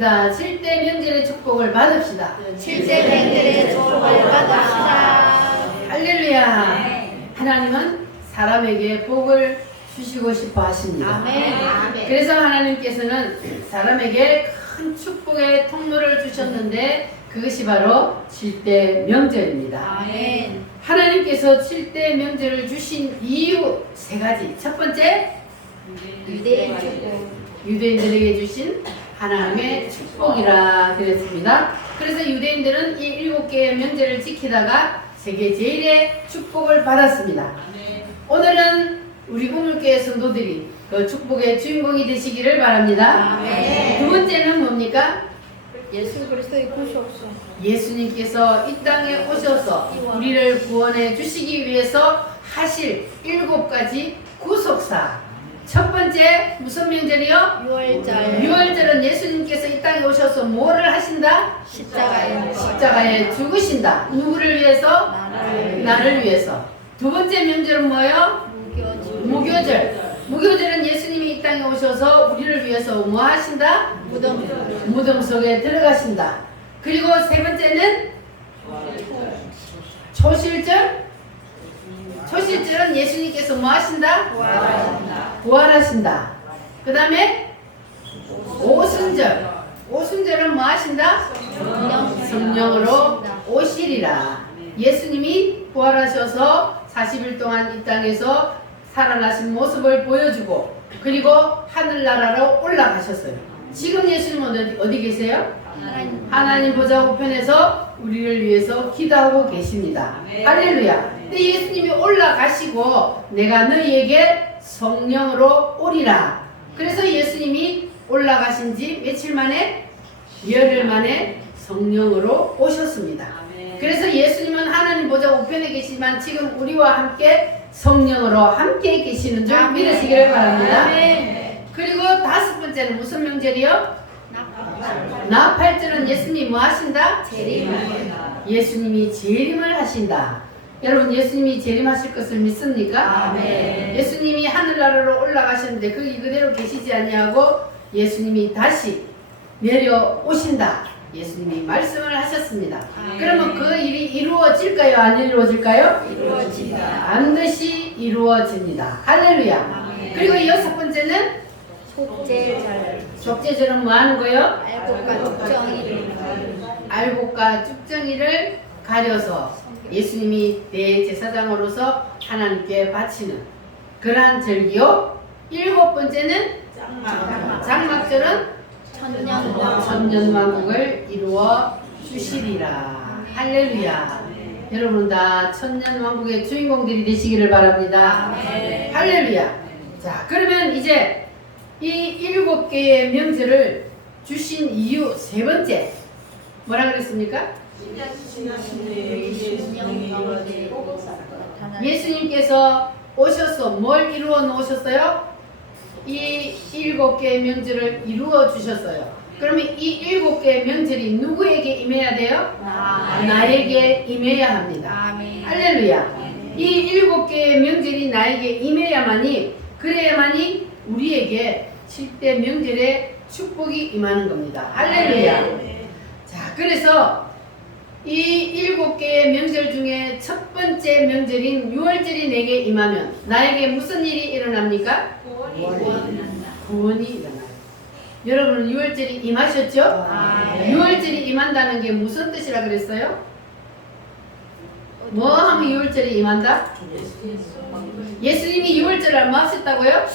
합니다. 7대 명절의 축복을 받읍시다. 7대 명절의 축복을 받읍시다. 할렐루야. 하나님은 사람에게 복을 주시고 싶어 하십니다. 아멘. 그래서 하나님께서는 사람에게 큰 축복의 통로를 주셨는데 그것이 바로 7대 명절입니다. 아멘. 하나님께서 7대 명절을 주신 이유 세 가지. 첫 번째, 유대인 축복. 유대인들에게 주신 하나님의 축복이라 그랬습니다. 그래서 유대인들은 이 7개의 명절을 지키다가 세계 제일의 축복을 받았습니다. 오늘은 우리 우물교회 성도들이 그 축복의 주인공이 되시기를 바랍니다. 아멘. 두 번째는 뭡니까? 예수 그리스도의 구속성. 예수님께서 이 땅에 오셔서 우리를 구원해 주시기 위해서 하실 7가지 구속사. 첫 번째 무슨 명절이요? 6월절. 6월절은 예수님께서 이 땅에 오셔서 뭐를 하신다? 십자가에 죽으신다. 누구를 위해서? 나를 위해서. 두 번째 명절은 뭐예요? 무교절. 무교절은 예수님이 이 땅에 오셔서 우리를 위해서 뭐 하신다? 무덤 속에 들어가신다. 그리고 세 번째는 초실절. 초실절은 예수님께서 뭐 하신다? 부활하신다. 그 다음에 오순절. 오순절은 뭐 하신다? 성령으로 오시리라. 예수님이 부활하셔서 40일 동안 이 땅에서 살아나신 모습을 보여주고 그리고 하늘나라로 올라가셨어요. 지금 예수님은 어디 계세요? 하나님 보좌 우편에서 우리를 위해서 기도하고 계십니다. 할렐루야. 근데 예수님이 올라가시고 내가 너희에게 성령으로 오리라. 그래서 예수님이 올라가신 지 며칠 만에? 열흘 만에 성령으로 오셨습니다. 그래서 예수님은 하나님 보좌 우편에 계시지만 지금 우리와 함께 성령으로 함께 계시는 줄 믿으시기를 바랍니다. 그리고 다섯 번째는 무슨 명절이요? 나팔절은 예수님이 뭐 하신다? 예수님이 재림을 하신다. 여러분 예수님이 재림하실 것을 믿습니까? 예수님이 하늘나라로 올라가셨는데 거기 그대로 계시지 아니하고 예수님이 다시 내려오신다. 예수님이 말씀을 하셨습니다. 그러면 그 일이 이루어질까요? 안 이루어질까요? 이루어진다. 반드시 이루어집니다. 할렐루야. 그리고 여섯 번째는 속죄절. 속죄절은 뭐 하는 거예요? 알곡과 죽정이를 알곡과 쭉정이를 가려서 예수님이 대제사장으로서 하나님께 바치는 그러한 절기요. 일곱 번째는 장막절은 천년왕국을 이루어 주시리라. 할렐루야. 여러분 다 천년왕국의 주인공들이 되시기를 바랍니다. 할렐루야. 자, 그러면 이제 이 7개의 명절을 주신 이유 세 번째 뭐라 그랬습니까? 예수님께서 오셔서 뭘 이루어 놓으셨어요? 이 7개의 명절을 이루어 주셨어요. 그러면 이 7개의 명절이 누구에게 임해야 돼요? 나에게 임해야 합니다. 할렐루야. 이 7개의 명절이 나에게 임해야만이 그래야만이 우리에게 7대 명절의 축복이 임하는 겁니다. 할렐루야. 자, 그래서 이 7개의 명절 중에 첫 번째 명절인 6월절이 내게 임하면 나에게 무슨 일이 일어납니까? 구원이 일어나요. 여러분 6월절이 임하셨죠? 6월절이 임한다는 게 무슨 뜻이라 그랬어요? 뭐 하면 6월절이 임한다? 예수님이 6월절을 뭐 하셨다고요?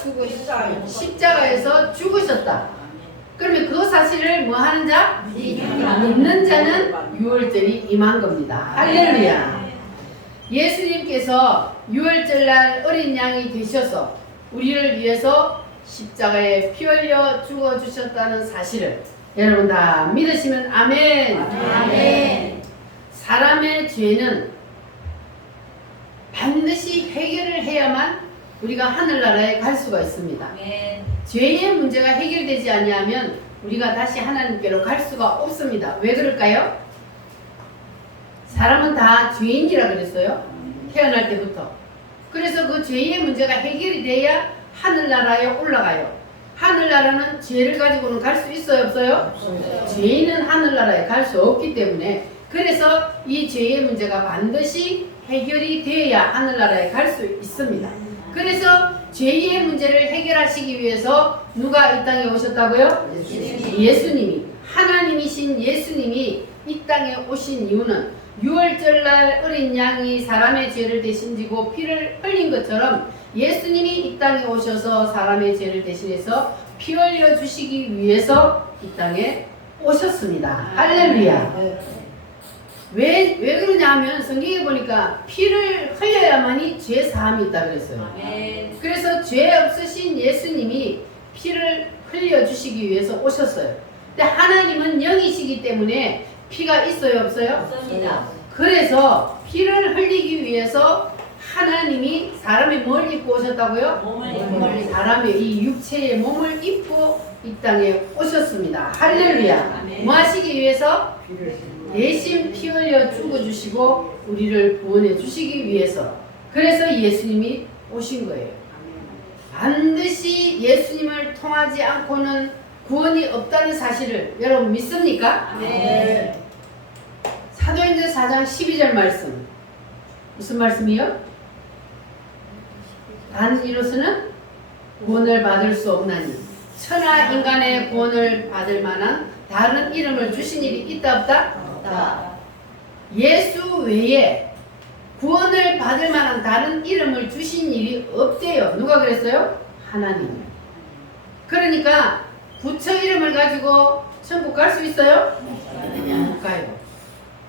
십자가에서 죽으셨다. 그러면 그 사실을 뭐 하는 자? 믿는 자는 6월절이 임한 겁니다. 할렐루야. 예수님께서 6월절날 어린 양이 되셔서 우리를 위해서 십자가에 피 흘려 죽어 주셨다는 사실을 여러분 다 믿으시면 아멘. 사람의 죄는 반드시 해결을 해야만 우리가 하늘나라에 갈 수가 있습니다. 죄의 문제가 해결되지 아니하면 우리가 다시 하나님께로 갈 수가 없습니다. 왜 그럴까요? 사람은 다 죄인이라 그랬어요. 태어날 때부터. 그래서 그 죄의 문제가 해결이 돼야 하늘나라에 올라가요. 하늘나라는 죄를 가지고는 갈 수 있어요, 없어요? 죄인은 하늘나라에 갈 수 없기 때문에 그래서 이 죄의 문제가 반드시 해결이 되어야 하늘나라에 갈 수 있습니다. 그래서 죄의 문제를 해결하시기 위해서 누가 이 땅에 오셨다고요? 예수님이, 하나님이신 예수님이 이 땅에 오신 이유는 유월절날 어린 양이 사람의 죄를 대신 지고 피를 흘린 것처럼 예수님이 이 땅에 오셔서 사람의 죄를 대신해서 피 흘려 주시기 위해서 이 땅에 오셨습니다. 할렐루야. 왜 그러냐 하면 성경에 보니까 피를 흘려야만이 죄 사함이 있다 그랬어요. 그래서 죄 없으신 예수님이 피를 흘려주시기 위해서 오셨어요. 근데 하나님은 영이시기 때문에 피가 있어요, 없어요? 없습니다. 그래서 피를 흘리기 위해서 하나님이 사람의 뭘 입고 오셨다고요? 사람의 이 육체의 몸을 입고 이 땅에 오셨습니다. 할렐루야. 뭐 하시기 위해서? 대신 피 흘려 죽어주시고 우리를 구원해 주시기 위해서. 그래서 예수님이 오신 거예요. 반드시 예수님을 통하지 않고는 구원이 없다는 사실을 여러분 믿습니까? 네. 사도행전 4장 12절 말씀. 무슨 말씀이요? 다른 이로서는 구원을 받을 수 없나니 천하 인간의 구원을 받을 만한 다른 이름을 주신 일이 있다 없다? 없다. 예수 외에 구원을 받을 만한 다른 이름을 주신 일이 없대요. 누가 그랬어요? 하나님. 그러니까 부처 이름을 가지고 천국 갈 수 있어요? 못 가요.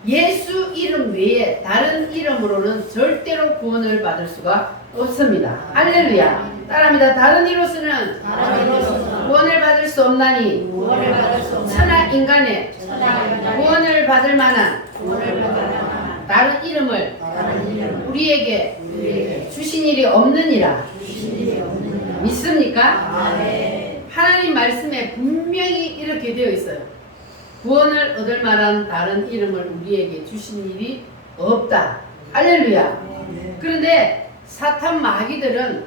예수 이름 외에 다른 이름으로는 절대로 구원을 받을 수가 없습니다. 할렐루야. 따라합니다. 다른 이로서는 구원을 받을 수 없나니 천하 인간의 구원을 받을 만한 다른 이름을 우리에게 주신 일이 없느니라. 믿습니까? 하나님 말씀에 분명히 이렇게 되어 있어요. 구원을 얻을 만한 다른 이름을 우리에게 주신 일이 없다. 할렐루야. 그런데 사탄 마귀들은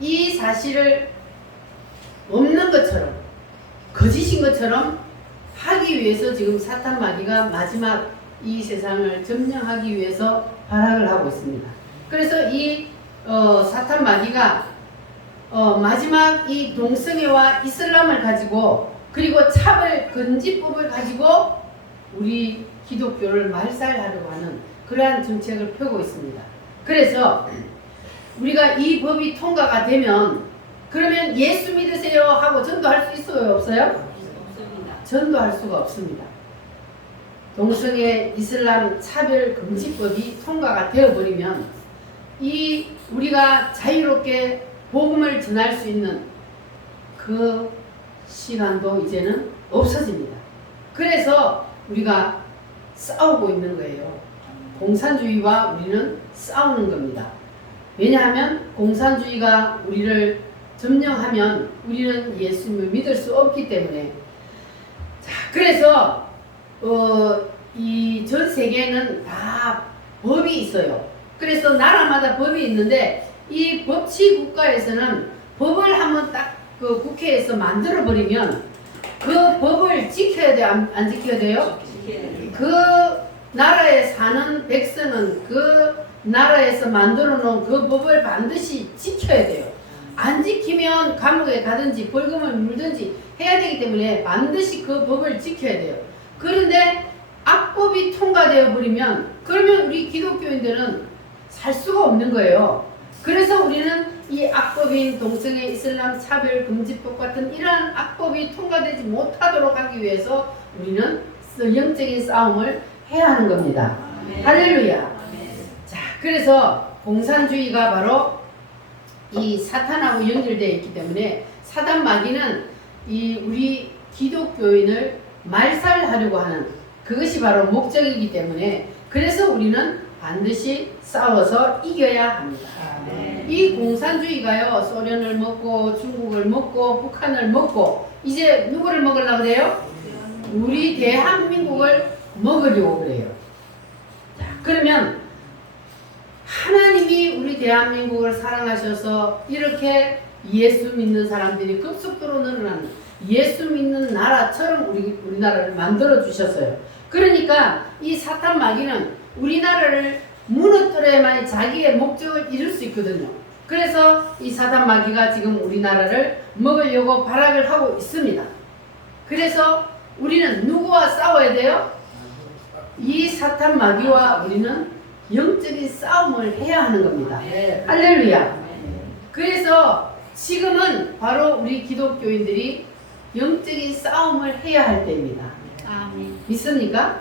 이 사실을 없는 것처럼 거짓인 것처럼 하기 위해서 지금 사탄 마귀가 마지막 이 세상을 점령하기 위해서 발악을 하고 있습니다. 그래서 이 사탄 마귀가 마지막 이 동성애와 이슬람을 가지고 그리고 차별 금지법을 가지고 우리 기독교를 말살하려고 하는 그러한 정책을 펴고 있습니다. 그래서 우리가 이 법이 통과가 되면 그러면 예수 믿으세요 하고 전도할 수 있어요, 없어요? 없습니다. 전도할 수가 없습니다. 동성애 이슬람 차별 금지법이 통과가 되어버리면 이 우리가 자유롭게 복음을 전할 수 있는 그 시간도 이제는 없어집니다. 그래서 우리가 싸우고 있는 거예요. 공산주의와 우리는 싸우는 겁니다. 왜냐하면 공산주의가 우리를 점령하면 우리는 예수님을 믿을 수 없기 때문에. 자, 그래서 이 전 세계에는 다 법이 있어요. 그래서 나라마다 법이 있는데 이 법치 국가에서는 법을 한번 딱 그 국회에서 만들어 버리면 그 법을 지켜야 돼요, 안 지켜야 돼요? 그 나라에 사는 백성은 그 나라에서 만들어 놓은 그 법을 반드시 지켜야 돼요. 안 지키면 감옥에 가든지 벌금을 물든지 해야 되기 때문에 반드시 그 법을 지켜야 돼요. 그런데 악법이 통과되어 버리면 그러면 우리 기독교인들은 살 수가 없는 거예요. 그래서 우리는 이 악법인 동성애 이슬람 차별 금지법 같은 이러한 악법이 통과되지 못하도록 하기 위해서 우리는 영적인 싸움을 해야 하는 겁니다. 할렐루야. 자, 그래서 공산주의가 바로 이 사탄하고 연결되어 있기 때문에 사단 마귀는 이 우리 기독교인을 말살하려고 하는 그것이 바로 목적이기 때문에 그래서 우리는 반드시 싸워서 이겨야 합니다. 이 공산주의가요, 소련을 먹고 중국을 먹고 북한을 먹고 이제 누구를 먹으려고 그래요? 우리 대한민국을 먹으려고 그래요. 자, 그러면 하나님이 우리 대한민국을 사랑하셔서 이렇게 예수 믿는 사람들이 급속도로 늘어나는 예수 믿는 나라처럼 우리나라를 만들어 주셨어요. 그러니까 이 사탄 마귀는 우리나라를 무너뜨려야만 자기의 목적을 이룰 수 있거든요. 그래서 이 사탄 마귀가 지금 우리나라를 먹으려고 발악을 하고 있습니다. 그래서 우리는 누구와 싸워야 돼요? 이 사탄 마귀와 우리는 영적인 싸움을 해야 하는 겁니다. 할렐루야. 그래서 지금은 바로 우리 기독교인들이 영적인 싸움을 해야 할 때입니다. 믿습니까?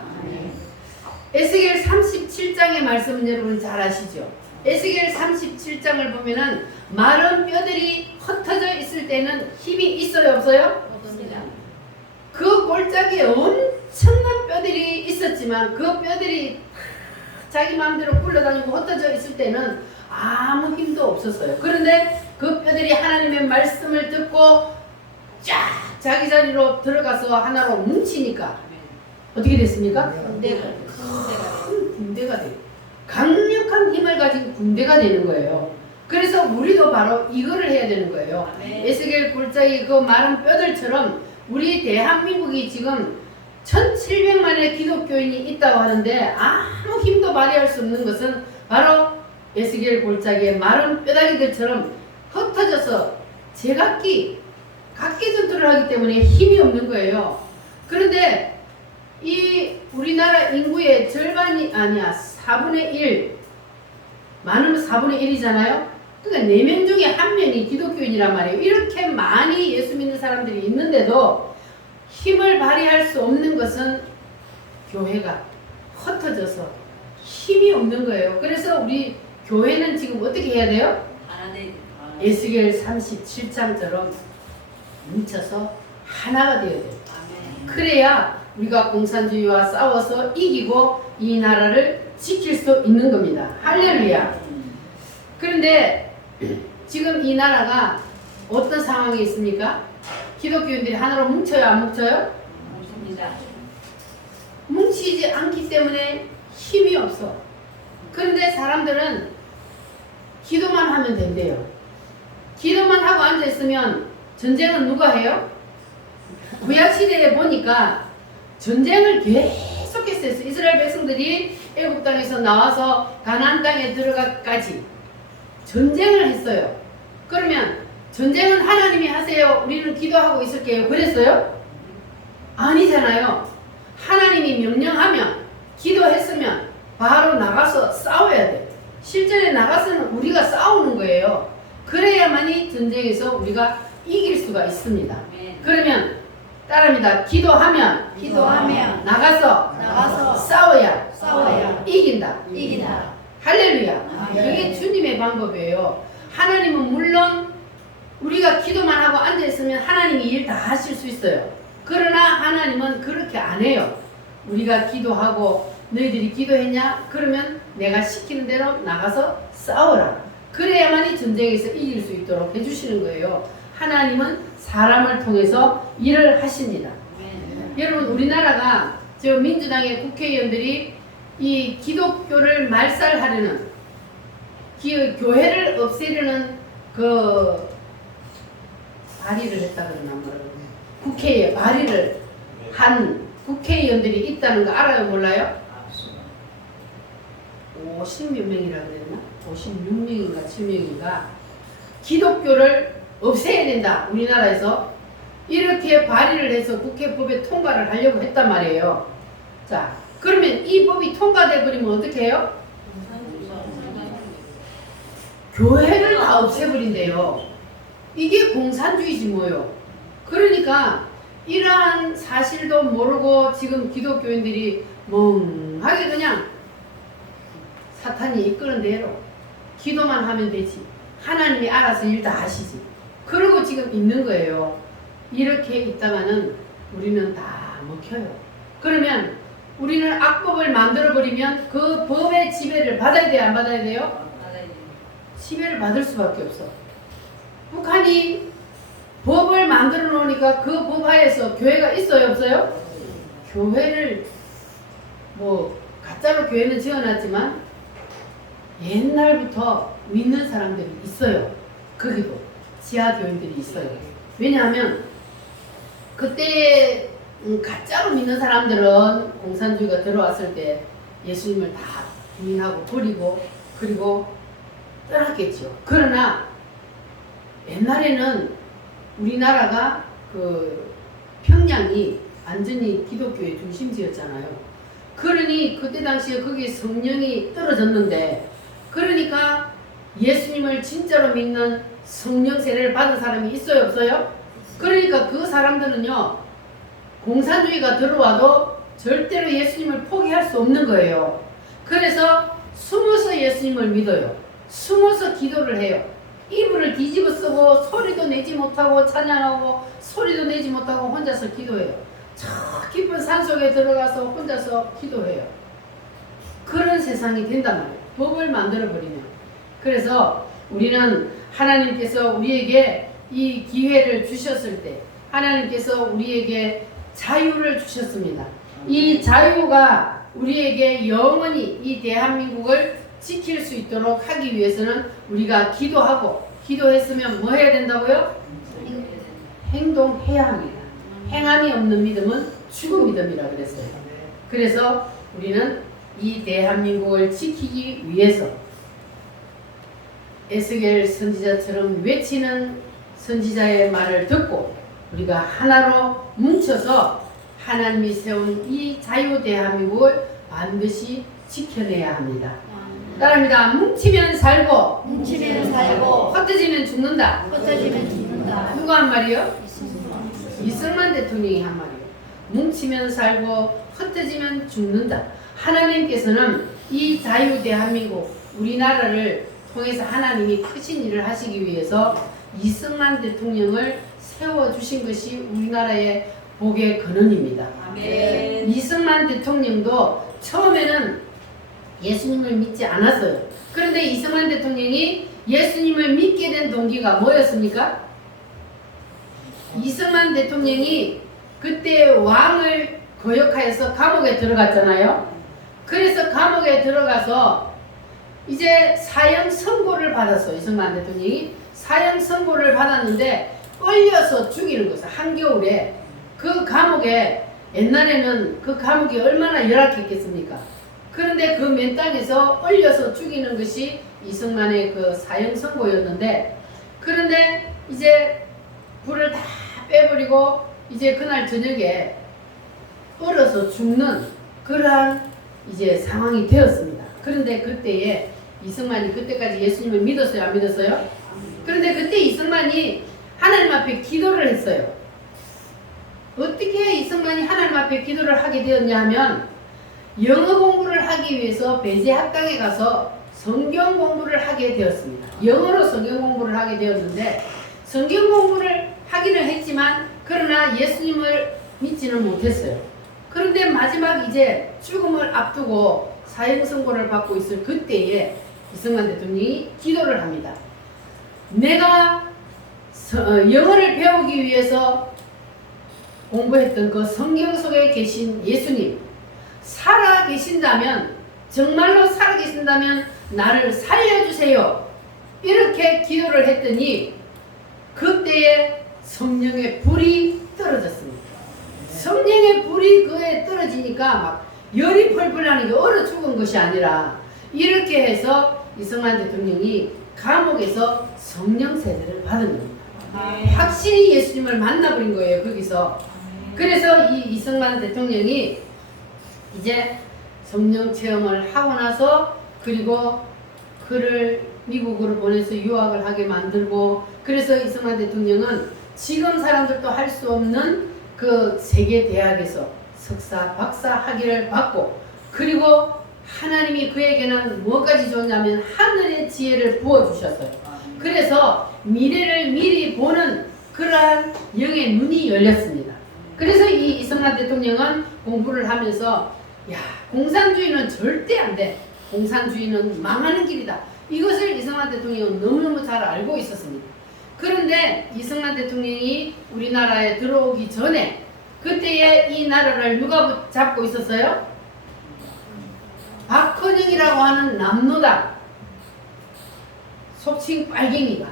에스겔 37장의 말씀은 여러분 잘 아시죠? 에스겔 37장을 보면은 마른 뼈들이 흩어져 있을 때는 힘이 있어요, 없어요? 없습니다. 그 골짜기에 엄청난 뼈들이 있었지만 그 뼈들이 자기 마음대로 굴러다니고 흩어져 있을 때는 아무 힘도 없었어요. 그런데 그 뼈들이 하나님의 말씀을 듣고 쫙 자기 자리로 들어가서 하나로 뭉치니까 어떻게 됐습니까? 군대가 큰 군대가 돼요. 강력한 힘을 가진 군대가 되는 거예요. 그래서 우리도 바로 이거를 해야 되는 거예요. 에스겔 골짜기 그 마른 뼈들처럼 우리 대한민국이 지금 1700만의 기독교인이 있다고 하는데 아무 힘도 발휘할 수 없는 것은 바로 에스겔 골짜기의 마른 뼈다귀들처럼 흩어져서 각기 전투를 하기 때문에 힘이 없는 거예요. 그런데 이 우리나라 인구의 절반이 아니야 4분의 1 많으면 4분의 1이잖아요. 그러니까 4명 중에 1명이 기독교인이란 말이에요. 이렇게 많이 예수 믿는 사람들이 있는데도 힘을 발휘할 수 없는 것은 교회가 흩어져서 힘이 없는 거예요. 그래서 우리 교회는 지금 어떻게 해야 돼요? 에스겔 37장처럼 뭉쳐서 하나가 되어야 돼요. 그래야 우리가 공산주의와 싸워서 이기고 이 나라를 지킬 수 있는 겁니다. 할렐루야. 그런데 지금 이 나라가 어떤 상황에 있습니까? 기독교인들이 하나로 뭉쳐요, 안 뭉쳐요? 없습니다. 뭉치지 않기 때문에 힘이 없어. 그런데 사람들은 기도만 하면 된대요. 기도만 하고 앉아있으면 전쟁은 누가 해요? 구약시대에 보니까 전쟁을 계속했어요. 이스라엘 백성들이 애국 땅에서 나와서 가나안 땅에 들어가까지 전쟁을 했어요. 그러면 전쟁은 하나님이 하세요. 우리는 기도하고 있을게요. 그랬어요? 아니잖아요. 하나님이 명령하면 기도했으면 바로 나가서 싸워야 돼. 실전에 나가서는 우리가 싸우는 거예요. 그래야만이 전쟁에서 우리가 이길 수가 있습니다. 그러면 따라합니다. 기도하면 나가서 싸워야 이긴다. 할렐루야. 이게 주님의 방법이에요. 하나님은 물론 우리가 기도만 하고 앉아있으면 하나님이 일 다 하실 수 있어요. 그러나 하나님은 그렇게 안 해요. 우리가 기도하고 너희들이 기도했냐? 그러면 내가 시키는 대로 나가서 싸워라. 그래야만이 전쟁에서 이길 수 있도록 해주시는 거예요. 하나님은 사람을 통해서 일을 하십니다. 여러분 우리나라가 저 민주당의 국회의원들이 이 기독교를 말살하려는 교회를 없애려는 그 발의를 했다 그러나 뭐라고 국회에 발의를 한 국회의원들이 있다는 거 알아요 몰라요? 50몇 명이라 그랬나? 56명인가 7명인가 기독교를 없애야 된다 우리나라에서 이렇게 발의를 해서 국회법에 통과를 하려고 했단 말이에요. 자 그러면 이 법이 통과돼 버리면 어떻게 해요? 교회를 다 없애버린대요. 이게 공산주의지 뭐요. 그러니까 이러한 사실도 모르고 지금 기독교인들이 멍하게 그냥 사탄이 이끄는 대로 기도만 하면 되지. 하나님이 알아서 일 다 하시지. 그러고 지금 있는 거예요. 이렇게 있다가는 우리는 다 먹혀요. 그러면 우리는 악법을 만들어버리면 그 법의 지배를 받아야 돼요? 안 받아야 돼요? 지배를 받을 수밖에 없어. 북한이 법을 만들어 놓으니까 그 법 하에서 교회가 있어요? 없어요? 교회를 뭐 가짜로 교회는 지어놨지만 옛날부터 믿는 사람들이 있어요. 거기도 지하교인들이 있어요. 왜냐하면 그때 가짜로 믿는 사람들은 공산주의가 들어왔을 때 예수님을 다 부인하고 버리고 그리고 떠났겠죠. 그러나 옛날에는 우리나라가 그 평양이 완전히 기독교의 중심지였잖아요. 그러니 그때 당시에 거기에 성령이 떨어졌는데, 그러니까 예수님을 진짜로 믿는 성령 세례를 받은 사람이 있어요, 없어요? 그러니까 그 사람들은요, 공산주의가 들어와도 절대로 예수님을 포기할 수 없는 거예요. 그래서 숨어서 예수님을 믿어요. 숨어서 기도를 해요. 이불을 뒤집어 쓰고 소리도 내지 못하고 찬양하고 소리도 내지 못하고 혼자서 기도해요. 저 깊은 산속에 들어가서 혼자서 기도해요. 그런 세상이 된단 말이에요. 법을 만들어버리면. 그래서 우리는 하나님께서 우리에게 이 기회를 주셨을 때 하나님께서 우리에게 자유를 주셨습니다. 이 자유가 우리에게 영원히 이 대한민국을 지킬 수 있도록 하기 위해서는 우리가 기도하고, 기도했으면 뭐 해야 된다고요? 행동해야 합니다. 행함이 없는 믿음은 죽은 믿음이라 그랬어요. 그래서 우리는 이 대한민국을 지키기 위해서 에스겔 선지자처럼 외치는 선지자의 말을 듣고 우리가 하나로 뭉쳐서 하나님이 세운 이 자유 대한민국을 반드시 지켜내야 합니다. 따라합니다. 뭉치면 살고, 뭉치면 살고 흩어지면 죽는다. 흩어지면 죽는다. 누가 한 말이요? 이승만 대통령이 한 말이에요. 뭉치면 살고 흩어지면 죽는다. 하나님께서는 이 자유 대한민국 우리나라를 통해서 하나님이 크신 일을 하시기 위해서 이승만 대통령을 세워주신 것이 우리나라의 복의 근원입니다. 아멘. 이승만 대통령도 처음에는 예수님을 믿지 않았어요. 그런데 이승만 대통령이 예수님을 믿게 된 동기가 뭐였습니까? 이승만 대통령이 그때 왕을 거역하여서 감옥에 들어갔잖아요. 그래서 감옥에 들어가서 이제 사형 선고를 받았어요. 이승만 대통령이 사형 선고를 받았는데 얼려서 죽이는 것을, 한겨울에 그 감옥에, 옛날에는 그 감옥이 얼마나 열악했겠습니까? 그런데 그 맨 땅에서 얼려서 죽이는 것이 이승만의 그 사형 선고였는데, 그런데 이제 불을 다 빼버리고 이제 그날 저녁에 얼어서 죽는 그러한 이제 상황이 되었습니다. 그런데 그때에 이승만이 그때까지 예수님을 믿었어요, 안 믿었어요? 그런데 그때 이승만이 하나님 앞에 기도를 했어요. 어떻게 이승만이 하나님 앞에 기도를 하게 되었냐 하면, 영어 공부를 하기 위해서 배제학당에 가서 성경 공부를 하게 되었습니다. 영어로 성경 공부를 하게 되었는데, 성경 공부를 하기는 했지만 그러나 예수님을 믿지는 못했어요. 그런데 마지막 이제 죽음을 앞두고 사형 선고를 받고 있을 그때에 이승만 대통령이 기도를 합니다. 내가 영어를 배우기 위해서 공부했던 그 성경 속에 계신 예수님, 살아 계신다면, 정말로 살아 계신다면 나를 살려주세요. 이렇게 기도를 했더니 그때에 성령의 불이 떨어졌습니다. 성령의 불이 그에 떨어지니까 막 열이 펄펄 나는 게 얼어 죽은 것이 아니라, 이렇게 해서 이승만 대통령이 감옥에서 성령 세례를 받은 겁니다. 확실히 예수님을 만나버린 거예요, 거기서. 그래서 이 이승만 대통령이 이제 성령 체험을 하고 나서, 그리고 그를 미국으로 보내서 유학을 하게 만들고, 그래서 이승만 대통령은 지금 사람들도 할 수 없는 그 세계 대학에서 석사, 박사 학위를 받고, 그리고 하나님이 그에게는 뭐까지 줬냐면 하늘의 지혜를 부어주셨어요. 그래서 미래를 미리 보는 그러한 영의 눈이 열렸습니다. 그래서 이 이승만 대통령은 공부를 하면서, 야, 공산주의는 절대 안 돼. 공산주의는 망하는 길이다. 이것을 이승만 대통령은 너무너무 잘 알고 있었습니다. 그런데 이승만 대통령이 우리나라에 들어오기 전에 그때에 이 나라를 누가 잡고 있었어요? 박헌영이라고 하는 남노당, 속칭 빨갱이가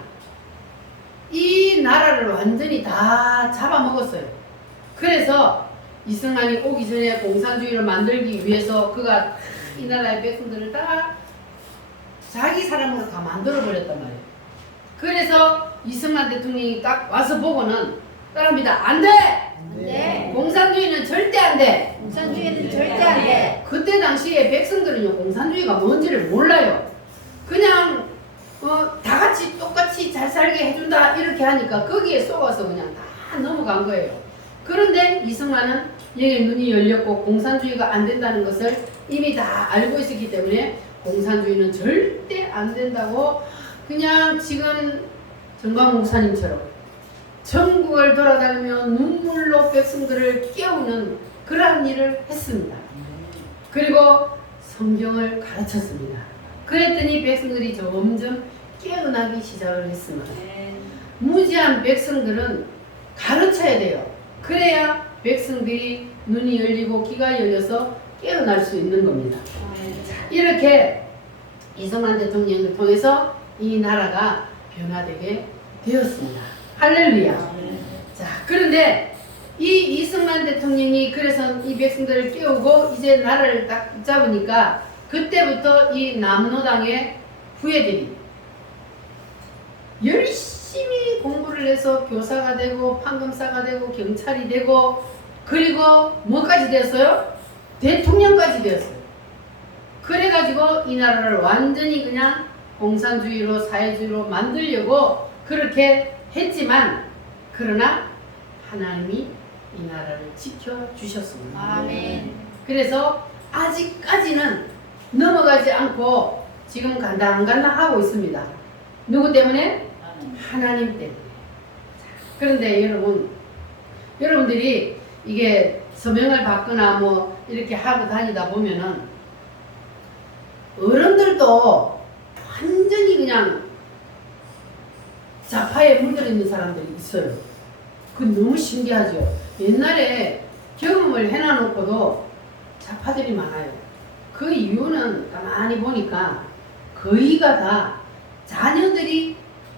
이 나라를 완전히 다 잡아먹었어요. 그래서 이승만이 오기 전에 공산주의를 만들기 위해서 그가 이 나라의 백성들을 다 자기 사람으로 다 만들어버렸단 말이에요. 그래서 이승만 대통령이 딱 와서 보고는 따라합니다. 안 돼! 네. 공산주의는 절대 안 돼! 공산주의는 절대 안 돼. 그때 당시에 백성들은요, 공산주의가 뭔지를 몰라요. 그냥 다 같이 똑같이 잘 살게 해준다 이렇게 하니까 거기에 속아서 그냥 다 넘어간 거예요. 그런데 이승만은 여기 눈이 열렸고 공산주의가 안 된다는 것을 이미 다 알고 있었기 때문에 공산주의는 절대 안 된다고 그냥 지금 정광 목사님처럼 전국을 돌아다니며 눈물로 백성들을 깨우는 그러한 일을 했습니다. 그리고 성경을 가르쳤습니다. 그랬더니 백성들이 점점 깨어나기 시작을 했습니다. 무지한 백성들은 가르쳐야 돼요. 그래야 백성들이 눈이 열리고 귀가 열려서 깨어날 수 있는 겁니다. 이렇게 이승만 대통령을 통해서 이 나라가 변화되게 되었습니다. 할렐루야. 자, 그런데 이 이승만 대통령이 그래서 이 백성들을 깨우고 이제 나라를 딱 잡으니까 그때부터 이 남로당의 후예들이 열심히 공부를 해서 교사가 되고 판검사가 되고 경찰이 되고 그리고 뭐까지 됐어요? 대통령까지 되었어요. 그래가지고 이 나라를 완전히 그냥 공산주의로 사회주의로 만들려고 그렇게 했지만 그러나 하나님이 이 나라를 지켜주셨습니다. 아멘. 그래서 아직까지는 넘어가지 않고 지금 간당간당 하고 있습니다. 누구 때문에? 하나님 때문에. 그런데 여러분들이 이게 서명을 받거나 뭐 이렇게 하고 다니다 보면은 어른들도 완전히 그냥 좌파에 물들어 있는 사람들이 있어요. 그건 너무 신기하죠. 옛날에 경험을 해놔놓고도 좌파들이 많아요. 그 이유는 가만히 보니까 거의가 다 자녀들이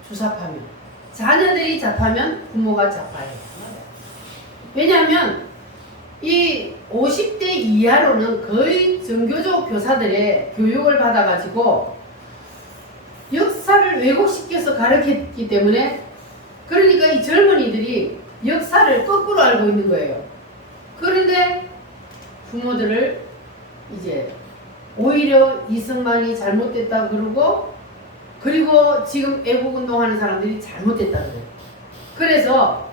주사파면, 자녀들이 좌파면 부모가 좌파예요. 왜냐하면 이 50대 이하로는 거의 정교조 교사들의 교육을 받아가지고 역사를 왜곡시켜서 가르쳤기 때문에 그러니까 이 젊은이들이 역사를 거꾸로 알고 있는 거예요. 그런데 부모들을 이제 오히려 이승만이 잘못됐다 그러고 그리고 지금 애국운동하는 사람들이 잘못됐다 그래요. 그래서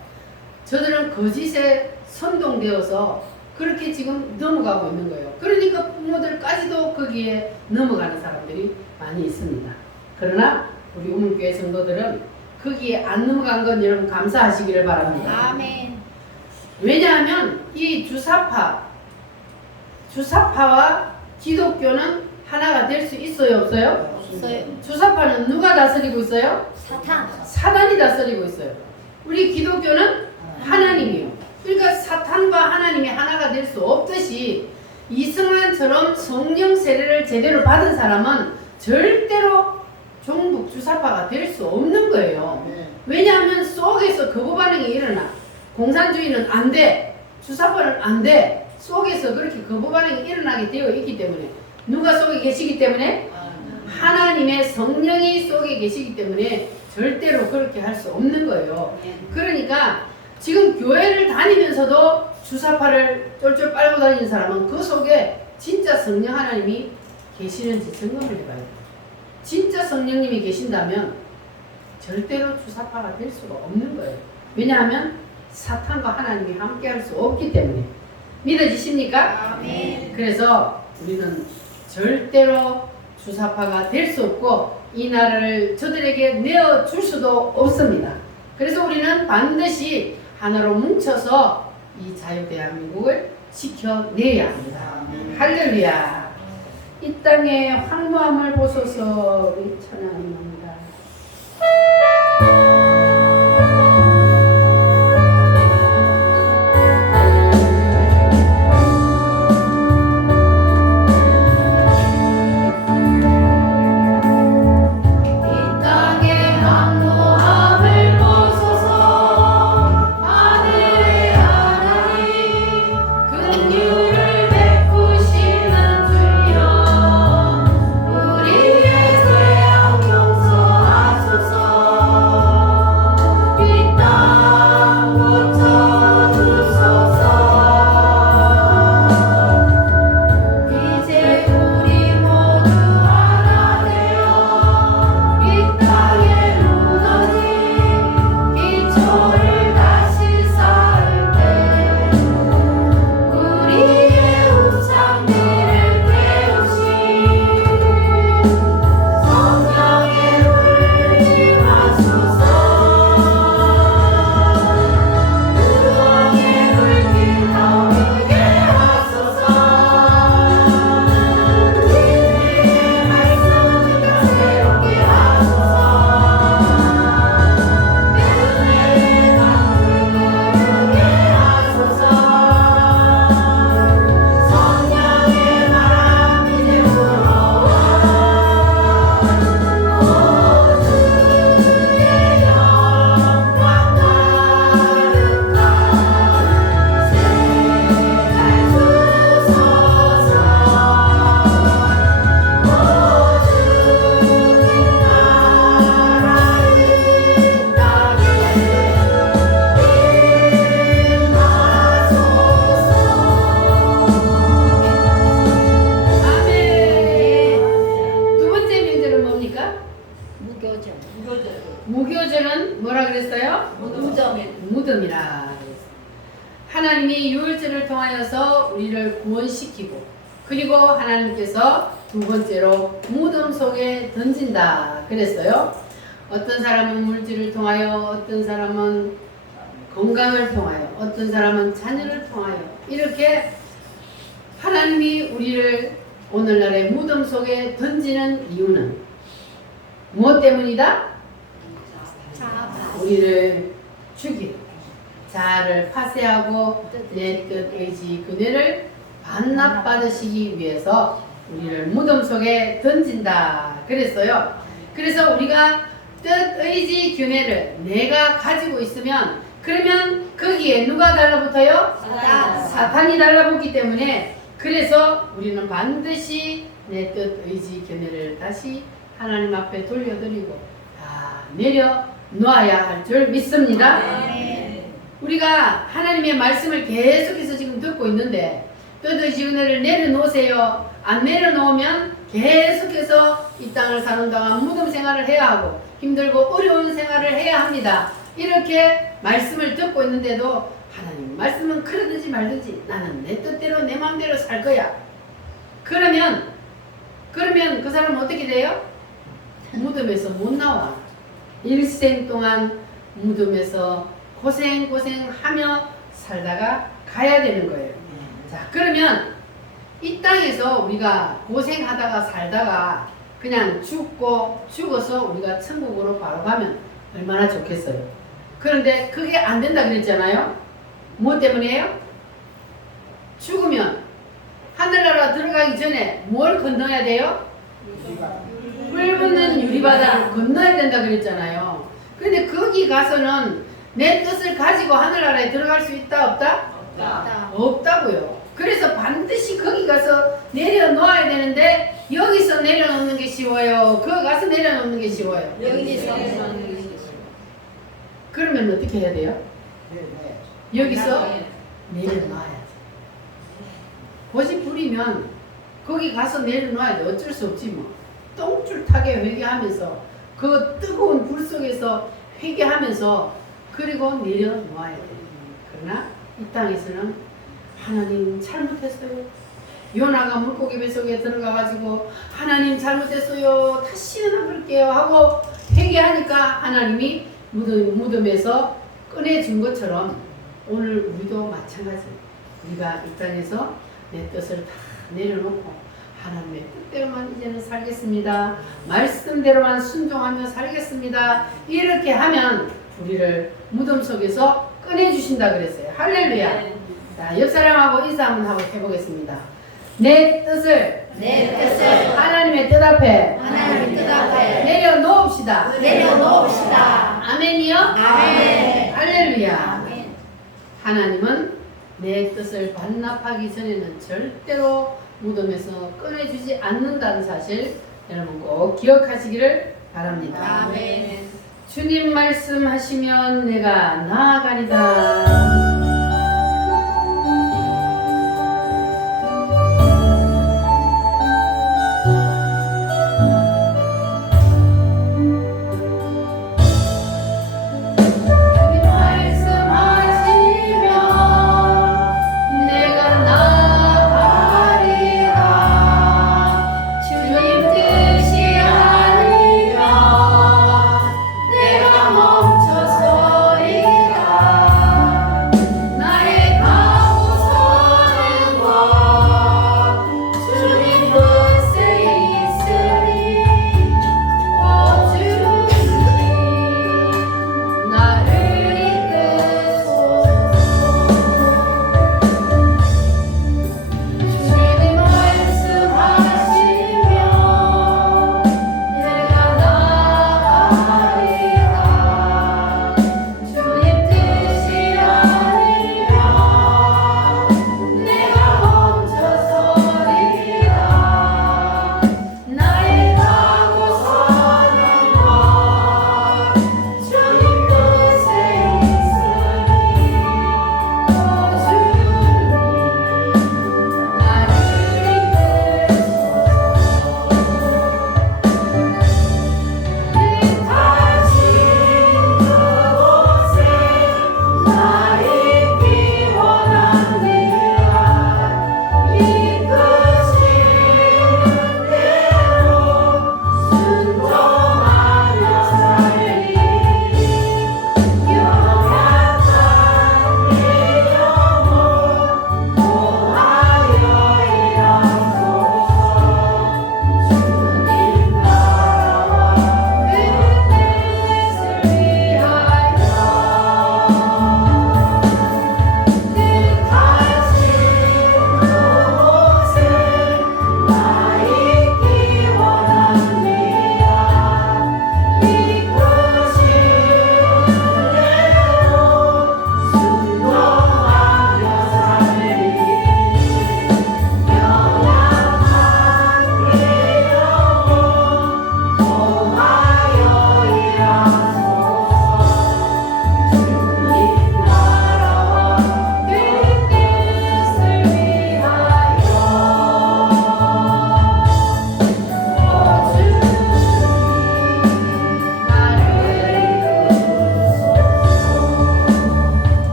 저들은 거짓에 선동되어서 그렇게 지금 넘어가고 있는 거예요. 그러니까 부모들까지도 거기에 넘어가는 사람들이 많이 있습니다. 그러나 우리 우문교회 성도들은 거기에 안 넘어간 건 여러분 감사하시기를 바랍니다. 아멘. 왜냐하면 이 주사파와 기독교는 하나가 될 수 있어요, 없어요? 없어요. 주사파는 누가 다스리고 있어요? 사탄. 사단이 다스리고 있어요. 우리 기독교는 하나님이요. 그러니까 사탄과 하나님이 하나가 될 수 없듯이 이승만처럼 성령 세례를 제대로 받은 사람은 절대로 종북 주사파가 될 수 없는 거예요. 왜냐하면 속에서 거부 반응이 일어나. 공산주의는 안 돼. 주사파는 안 돼. 속에서 그렇게 거부 반응이 일어나게 되어 있기 때문에 누가 속에 계시기 때문에? 하나님의 성령이 속에 계시기 때문에 절대로 그렇게 할 수 없는 거예요. 그러니까 지금 교회를 다니면서도 주사파를 쫄쫄 빨고 다니는 사람은 그 속에 진짜 성령 하나님이 계시는지 점검을 해봐야 돼요. 진짜 성령님이 계신다면 절대로 주사파가 될 수가 없는 거예요. 왜냐하면 사탄과 하나님이 함께 할 수 없기 때문에. 믿어지십니까? 아멘. 그래서 우리는 절대로 주사파가 될 수 없고 이 나라를 저들에게 내어줄 수도 없습니다. 그래서 우리는 반드시 하나로 뭉쳐서 이 자유 대한민국을 지켜내야 합니다. 할렐루야. 이 땅의 황무함을 보소서. 우리 찬양합니다. 이 땅의 황무함을 보소서. 무교절. 무교절은 뭐라 그랬어요? 무덤이라 그랬어요. 하나님이 유월절을 통하여서 우리를 구원시키고 그리고 하나님께서 두 번째로 무덤 속에 던진다 그랬어요. 어떤 사람은 물질을 통하여, 어떤 사람은 건강을 통하여, 어떤 사람은 자녀를 통하여 이렇게 하나님이 우리를 오늘날의 무덤 속에 던지는 이유는 무엇 때문이다? 우리를 죽이고 자아를 파쇄하고 내 뜻, 의지, 그네를 반납받으시기 위해서 우리를 무덤 속에 던진다 그랬어요. 그래서 우리가 뜻, 의지, 교뇌를 내가 가지고 있으면 그러면 거기에 누가 달라붙어요? 사탄이 달라붙기 때문에 그래서 우리는 반드시 내 뜻, 의지, 교뇌를 다시 하나님 앞에 돌려드리고 다 내려놓아야 할 줄 믿습니다. 우리가 하나님의 말씀을 계속해서 지금 듣고 있는데 뜻, 의지, 교뇌를 내려놓으세요. 안 내려놓으면 계속해서 이 땅을 사는 동안 무덤 생활을 해야 하고 힘들고 어려운 생활을 해야 합니다. 이렇게 말씀을 듣고 있는데도 하나님 말씀은 그러든지 말든지 나는 내 뜻대로 내 마음대로 살 거야. 그러면 그 사람은 어떻게 돼요? 무덤에서 못 나와. 일생 동안 무덤에서 고생하며 살다가 가야 되는 거예요. 자, 그러면 이 땅에서 우리가 고생하다가 살다가 그냥 죽어서 우리가 천국으로 바로 가면 얼마나 좋겠어요. 그런데 그게 안 된다 그랬잖아요. 뭐 때문에요? 죽으면 하늘나라 들어가기 전에 뭘 건너야 돼요? 물 붙는 유리바다를 건너야 된다 그랬잖아요. 그런데 거기 가서는 내 뜻을 가지고 하늘나라에 들어갈 수 있다 없다? 없다고요. 그래서 반드시 거기 가서 내려놓아야 되는데 여기서 내려놓는 게 쉬워요? 거기 가서 내려놓는 게 쉬워요? 여기서 내려놓는 게 쉬워요. 그러면 어떻게 해야 돼요? 여기서 내려놔야지. 고집 부리면 거기 가서 내려놔야 돼. 어쩔 수 없지 뭐. 똥줄 타게 회개하면서 그 뜨거운 불 속에서 회개하면서 그리고 내려놓아야 돼. 그러나 이 땅에서는 하나님 잘못했어요. 요나가 물고기 뱃속에 들어가가지고 하나님 잘못했어요. 다시는 안 그럴게요 하고 회개하니까 하나님이 무덤에서 꺼내준 것처럼 오늘 우리도 마찬가지. 우리가 이 땅에서 내 뜻을 다 내려놓고 하나님의 뜻대로만 이제는 살겠습니다. 말씀대로만 순종하며 살겠습니다. 이렇게 하면 우리를 무덤 속에서 꺼내주신다 그랬어요. 할렐루야. 자, 옆 사람하고 인사 한번 하고 해보겠습니다. 내 뜻을 하나님의 뜻 앞에 내려놓읍시다. 아멘이요? 아멘. 할렐루야. 하나님은 내 뜻을 반납하기 전에는 절대로 무덤에서 꺼내주지 않는다는 사실 여러분 꼭 기억하시기를 바랍니다. 아멘. 주님 말씀하시면 내가 나아가리다.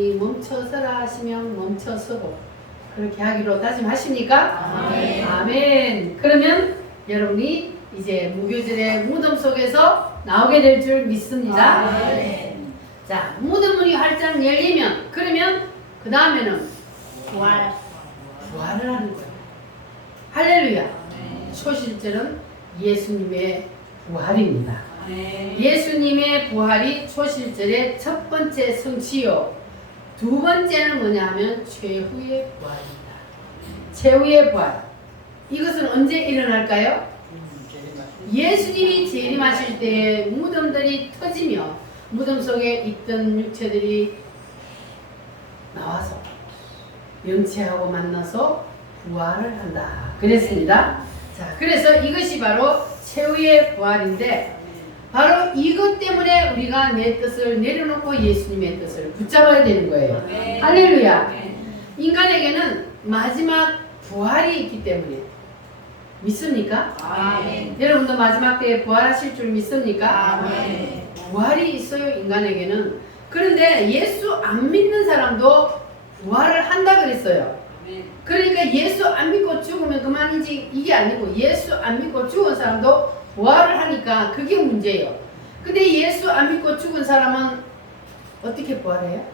여러분이 멈춰서라 하시면 멈춰서고 그렇게 하기로 다짐하십니까? 아멘. 아멘. 그러면 여러분이 이제 무교절의 무덤 속에서 나오게 될 줄 믿습니다. 아멘. 자, 무덤 문이 활짝 열리면 그러면 그 다음에는 부활. 부활을 하는 거예요. 할렐루야. 초실절은 예수님의 부활입니다. 예수님의 부활이 초실절의 첫 번째 성취요. 두 번째는 뭐냐 하면 최후의 부활입니다. 최후의 부활. 이것은 언제 일어날까요? 예수님이 재림하실 때에 무덤들이 터지며 무덤 속에 있던 육체들이 나와서 영체하고 만나서 부활을 한다. 그랬습니다. 자, 그래서 이것이 바로 최후의 부활인데 바로 이것 때문에 우리가 내 뜻을 내려놓고 예수님의 뜻을 붙잡아야 되는 거예요. 할렐루야. 인간에게는 마지막 부활이 있기 때문에 믿습니까? 아멘. 여러분도 마지막 때에 부활하실 줄 믿습니까? 아멘. 부활이 있어요, 인간에게는. 그런데 예수 안 믿는 사람도 부활을 한다 그랬어요. 그러니까 예수 안 믿고 죽으면 그만이지 이게 아니고 예수 안 믿고 죽은 사람도 부활을 하니까 그게 문제예요. 근데 예수 안 믿고 죽은 사람은 어떻게 부활해요?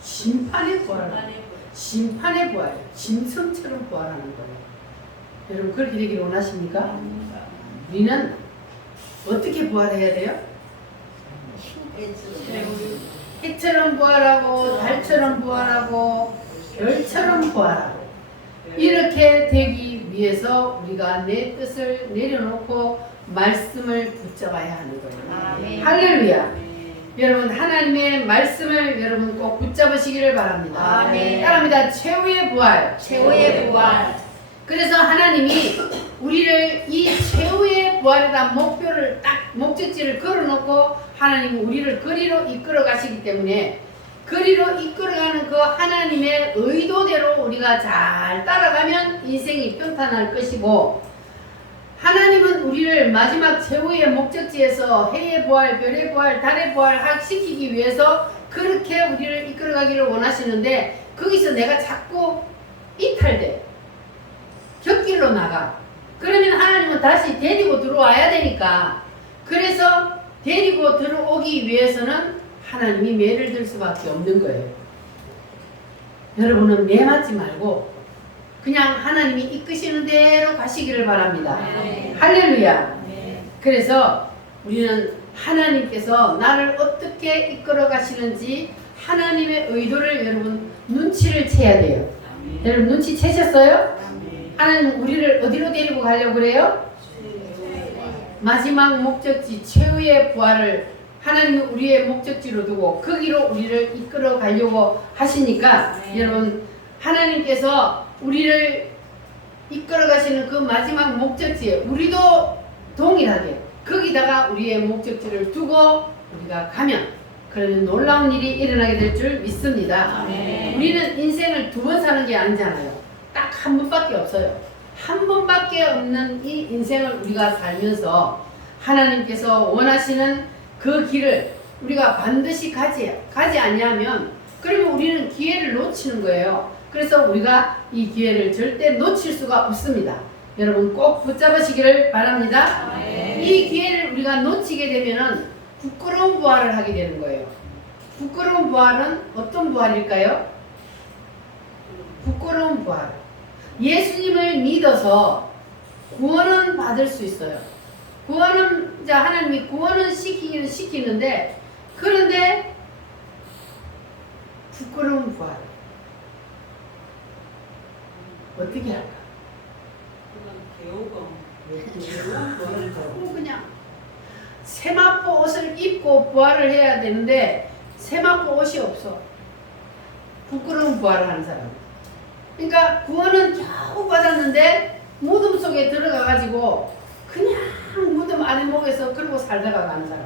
심판의 부활. 심판의 부활. 짐승처럼 부활하는 거예요. 여러분 그렇게 되기를 원하십니까? 우리는 어떻게 부활해야 돼요? 해처럼 부활하고 달처럼 부활하고 별처럼 부활하고 이렇게 되기 위해서 우리가 내 뜻을 내려놓고 말씀을 붙잡아야 하는 거예요. 아멘. 할렐루야. 여러분 하나님의 말씀을 여러분 꼭 붙잡으시기를 바랍니다. 아멘. 따라합니다. 최후의 부활. 최후의 부활. 그래서 하나님이 우리를 이 최후의 부활이라는 목표를 딱 목적지를 걸어놓고 하나님은 우리를 거리로 이끌어 가시기 때문에 거리로 이끌어가는 그 하나님의 의도대로 우리가 잘 따라가면 인생이 평탄할 것이고 하나님은 우리를 마지막 최후의 목적지에서 해의 부활, 별의 부활, 달의 부활 시키기 위해서 그렇게 우리를 이끌어가기를 원하시는데 거기서 내가 자꾸 이탈돼 곁길로 나가. 그러면 하나님은 다시 데리고 들어와야 되니까 그래서 데리고 들어오기 위해서는 하나님이 매를 들 수밖에 없는 거예요. 여러분은 매 맞지 말고 그냥 하나님이 이끄시는 대로 가시기를 바랍니다. 네. 할렐루야. 네. 그래서 우리는 하나님께서 나를 어떻게 이끌어 가시는지 하나님의 의도를 여러분 눈치를 채야 돼요. 여러분 눈치 채셨어요? 하나님 우리를 어디로 데리고 가려고 그래요? 마지막 목적지 최후의 부활을 하나님이 우리의 목적지로 두고 거기로 우리를 이끌어 가려고 하시니까 여러분 하나님께서 우리를 이끌어 가시는 그 마지막 목적지에 우리도 동일하게 거기다가 우리의 목적지를 두고 우리가 가면 그러면 놀라운 일이 일어나게 될 줄 믿습니다. 아멘. 우리는 인생을 두 번 사는 게 아니잖아요. 딱 한 번밖에 없어요. 한 번밖에 없는 이 인생을 우리가 살면서 하나님께서 원하시는 그 길을 우리가 반드시 가지 않냐면 그러면 우리는 기회를 놓치는 거예요. 그래서 우리가 이 기회를 절대 놓칠 수가 없습니다. 여러분 꼭 붙잡으시기를 바랍니다. 아멘. 이 기회를 우리가 놓치게 되면은 부끄러운 부활을 하게 되는 거예요. 부끄러운 부활은 어떤 부활일까요? 부끄러운 부활. 예수님을 믿어서 구원은 받을 수 있어요. 구원은 이제 하나님이 구원은 시키기는 시키는데 그런데 부끄러운 부활 어떻게 할까? 그냥 세마포 옷을 입고 부활을 해야 되는데 세마포 옷이 없어. 부끄러운 부활을 하는 사람. 그러니까 구원은 겨우 받았는데 무덤 속에 들어가가지고 그냥 무덤 안에 목에서 그러고 살다가 가는 사람.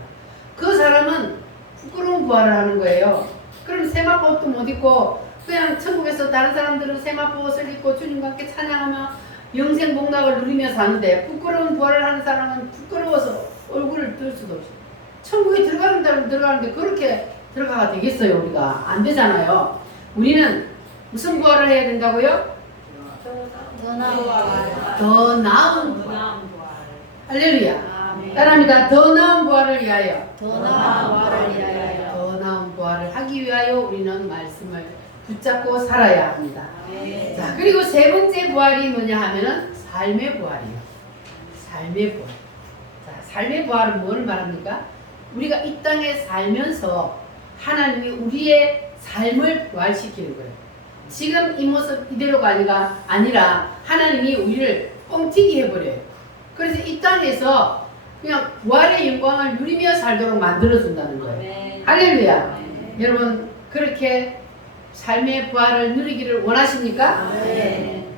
그 사람은 부끄러운 부활을 하는 거예요. 그럼 세마포 옷도 못 입고 그냥 천국에서 다른 사람들은 세마포 옷을 입고 주님과 함께 찬양하며 영생 복락을 누리며 사는데 부끄러운 부활을 하는 사람은 부끄러워서 얼굴을 들 수도 없어. 천국에 들어가는 사람은 들어가는데 그렇게 들어가가 되겠어요? 우리가 안 되잖아요. 우리는 무슨 부활을 해야 된다고요? 더 나은 부활. 할렐루야. 따라합니다. 더 나은 부활을 위하여. 더 나은 부활을 하기 위하여 우리는 말씀을 붙잡고 살아야 합니다. 자, 그리고 세 번째 부활이 뭐냐 하면은 삶의 부활이에요. 삶의 부활. 자, 삶의 부활은 뭘 말합니까? 우리가 이 땅에 살면서 하나님이 우리의 삶을 부활시키는 거예요. 지금 이 모습 이대로가 아니라 하나님이 우리를 뻥튀기 해버려요. 그래서 이 땅에서 그냥 부활의 영광을 누리며 살도록 만들어준다는 거예요. 할렐루야. 여러분 그렇게 삶의 부활을 누리기를 원하십니까?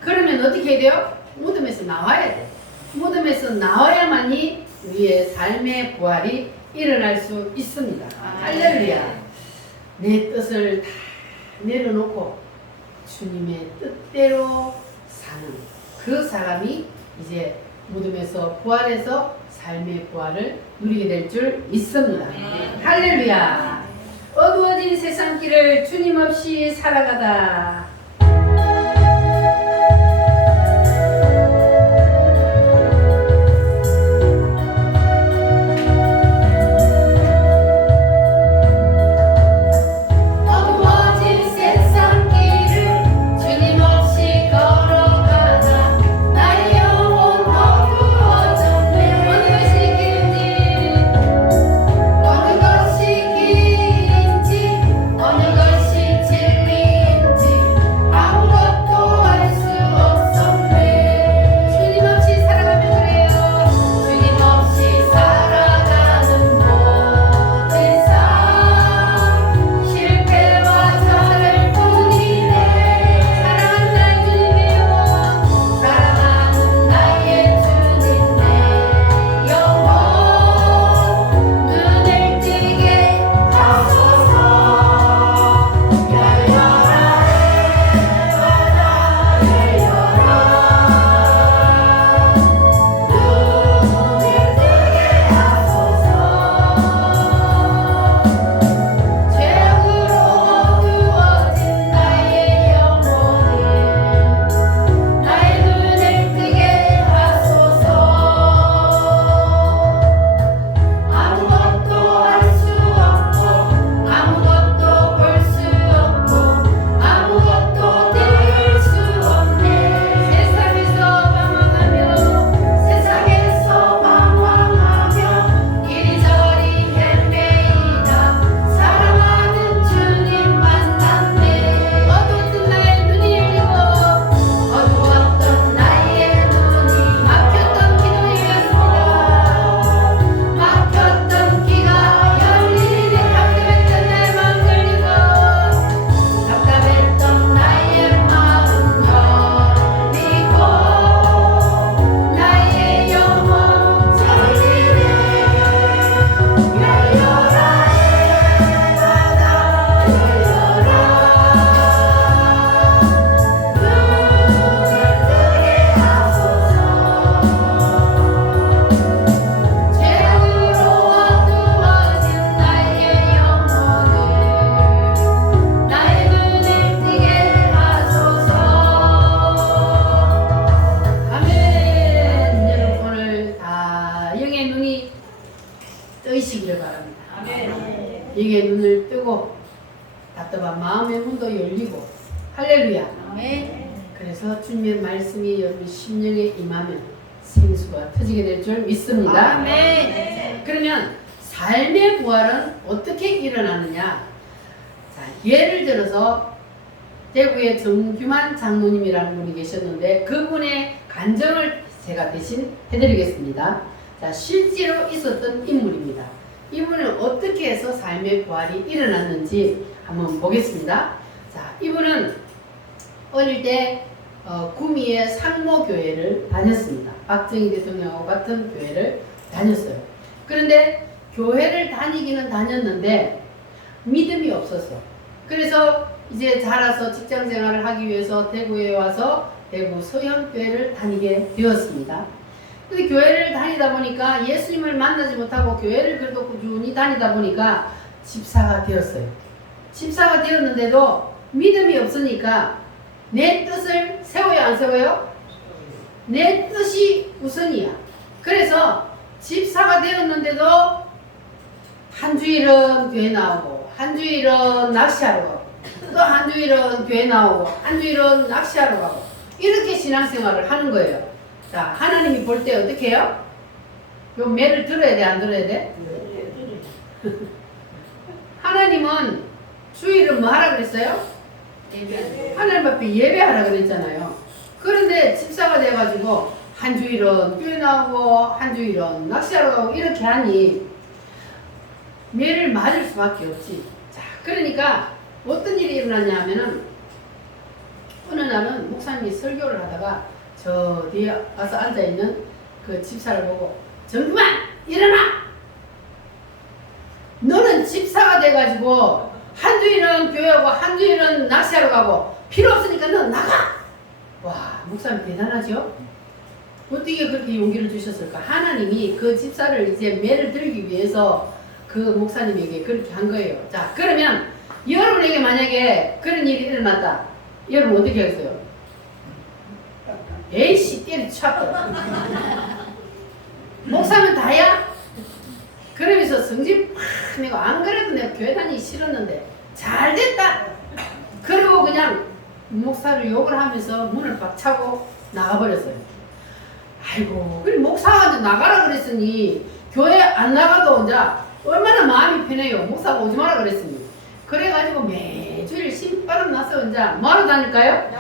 그러면 어떻게 해야 돼요? 무덤에서 나와야 돼요. 무덤에서 나와야만이 우리의 삶의 부활이 일어날 수 있습니다. 할렐루야. 내 뜻을 다 내려놓고 주님의 뜻대로 사는 그 사람이 이제 무덤에서 부활해서 삶의 부활을 누리게 될 줄 믿습니다. 할렐루야. 어두워진 세상길을 주님 없이 살아가다. 뜨이시기를 바랍니다. 영의 눈을 뜨고 답답한 마음의 문도 열리고 할렐루야. 그래서 주님의 말씀이 여러분 심령에 임하면 생수가 터지게 될 줄 믿습니다. 그러면 삶의 부활은 어떻게 일어나느냐? 자, 예를 들어서 대구에 정규만 장로님이라는 분이 계셨는데 그분의 간증을 제가 대신 해드리겠습니다. 자, 실제로 있었던 인물입니다. 이분은 어떻게 해서 삶의 부활이 일어났는지 한번 보겠습니다. 자, 이분은 어릴 때 구미의 상모교회를 다녔습니다. 박정희 대통령하고 같은 교회를 다녔어요. 그런데 교회를 다니기는 다녔는데 믿음이 없었어. 그래서 이제 자라서 직장 생활을 하기 위해서 대구에 와서 대구 서현교회를 다니게 되었습니다. 근데 교회를 다니다 보니까 예수님을 만나지 못하고 교회를 그래도 꾸준히 다니다 보니까 집사가 되었어요. 집사가 되었는데도 믿음이 없으니까 내 뜻을 세워야 안 세워요? 내 뜻이 우선이야. 그래서 집사가 되었는데도 한 주일은 교회 나오고 한 주일은 낚시하러 가고 또 한 주일은 교회 나오고 한 주일은 낚시하러 가고 이렇게 신앙생활을 하는 거예요. 자, 하나님이 볼 때 어떻게 해요? 요 매를 들어야 돼, 안 들어야 돼? 하나님은 주일은 뭐 하라 그랬어요? 하나님 앞에 예배하라 그랬잖아요. 그런데 집사가 돼가지고 한 주일은 교회 나오고 한 주일은 낚시하러 가고 이렇게 하니 매를 맞을 수밖에 없지. 자, 그러니까 어떤 일이 일어났냐 하면은 어느 날은 목사님이 설교를 하다가 저 뒤에 와서 앉아있는 그 집사를 보고 정규만 일어나! 너는 집사가 돼가지고 한 주일은 교회하고 한 주일은 낚시하러 가고 필요 없으니까 너 나가! 와, 목사님 대단하죠? 어떻게 그렇게 용기를 주셨을까? 하나님이 그 집사를 이제 매를 들기 위해서 그 목사님에게 그렇게 한 거예요. 자, 그러면 여러분에게 만약에 그런 일이 일어났다. 여러분 어떻게 하겠어요? 에이씨 때려쳐. 목사면 다야? 그러면서 성질 팍 내고 안 그래도 내가 교회 다니기 싫었는데 잘 됐다. 그리고 그냥 목사를 욕을 하면서 문을 박 차고 나가버렸어요. 아이고, 그래 목사한테 나가라 그랬으니 교회 안 나가도 이제 얼마나 마음이 편해요. 목사가 오지 마라 그랬으니. 그래가지고 매주일 신바람 나서 이제 뭐하러 다닐까요?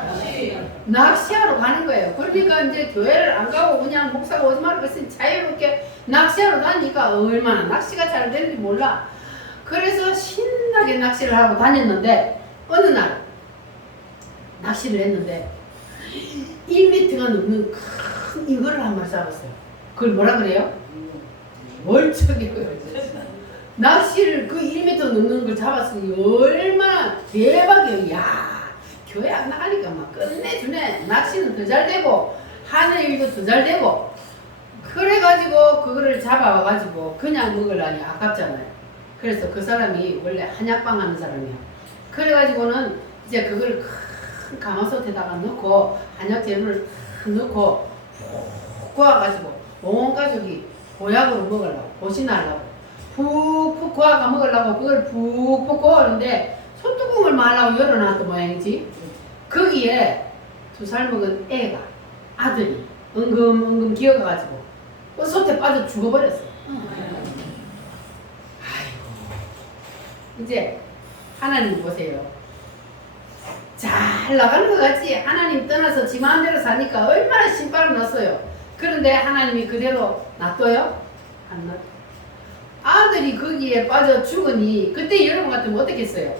낚시하러 가는 거예요. 그러니까 이제 교회를 안 가고 그냥 목사가 오지 마라 그랬으니 자유롭게 낚시하러 다니니까 얼마나 낚시가 잘 되는지 몰라. 그래서 신나게 낚시를 하고 다녔는데 어느 날 낚시를 했는데 1m가 넘는 큰 잉어를 한 마리 잡았어요. 그걸 뭐라 그래요? 멀쩡해요. 낚시를 그 1m 넘는 걸 잡았으니 얼마나 대박이에요. 야, 교회 안 나가니까 막 끝내주네. 낚시는 더 잘 되고 하늘 일도 더 잘 되고. 그래가지고 그거를 잡아와가지고 그냥 먹으려니 아깝잖아요. 그래서 그 사람이 원래 한약방 하는 사람이야. 그래가지고는 이제 그걸 큰 가마솥에다가 넣고 한약 재료를 넣고 푹 구워가지고 온 가족이 보약으로 먹으려고 보신하려고 푹푹 구워가 먹으려고 그걸 푹푹 구워는데 소뚜껑을 말라고 열어놨던 모양이지. 거기에 2살 먹은 애가 아들이 엉금엉금 기어가가지고 그 솥에 빠져 죽어버렸어. 아이고, 이제 하나님 보세요. 잘 나가는 것 같지? 하나님 떠나서 지 마음대로 사니까 얼마나 신바람 났어요. 그런데 하나님이 그대로 놔둬요? 안 놔둬. 아들이 거기에 빠져 죽으니 그때 여러분 같으면 어떻게 했어요?